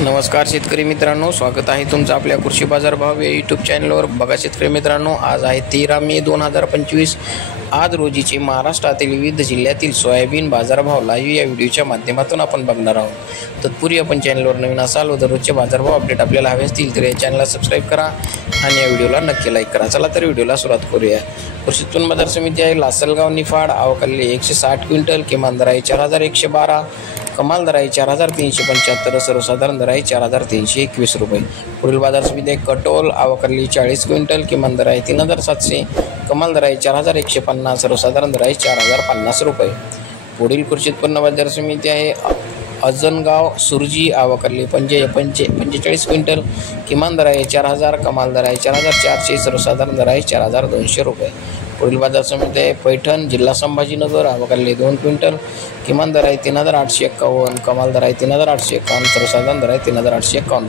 नमस्कार शेतकरी मित्रांनो, स्वागत आहे तुमचं आपल्या कृषी बाजार भाव या यूट्यूब चॅनलवर। बघा शेतकरी मित्रांनो, आज आहे 13 मे 2025। आज रोजीचे महाराष्ट्रातील विविध जिल्ह्यातील सोयाबीन बाजारभाव लाईव्ह या व्हिडिओच्या माध्यमातून आपण बघणार आहोत। तत्पूर्वी आपण चॅनलवर नवीन असाल व दररोजचे बाजारभाव अपडेट आपल्याला हवे असतील तर या चॅनलला सबस्क्राईब करा आणि या व्हिडिओला नक्की लाईक करा। चला तर व्हिडिओला सुरुवात करूया। कृषी उत्पन्न बाजार समिती आहे लासलगाव निफाड, आवकाली 160 क्विंटल, किमान दर आहे 4112, कमाल दर आहे 4375, सर्वसाधारण दर आहे 4321 रुपये। पुढील बाजार समिती आहे कटोल, आवकाली 40 क्विंटल, किमान दर आहे 3700, कमाल दर आहे 4150, सर्वसाधारण दर आहे 4050 रुपये। पुढील कृषी उत्पन्न बाजार समिती आहे अजनगाव सुरजी, आवकाली 45 क्विंटल, किमान दर आहे 4000, कमाल दर आहे 4400, सर्वसाधारण दर आहे 4200 रुपये। पुढील बाजार समिती आहे पैठण, जिल्हा संभाजीनगर, आवकाली 2 क्विंटल, किमान दर आहे 3851, कमाल दर आहे 3851, सर्वसाधारण दर आहे 3851।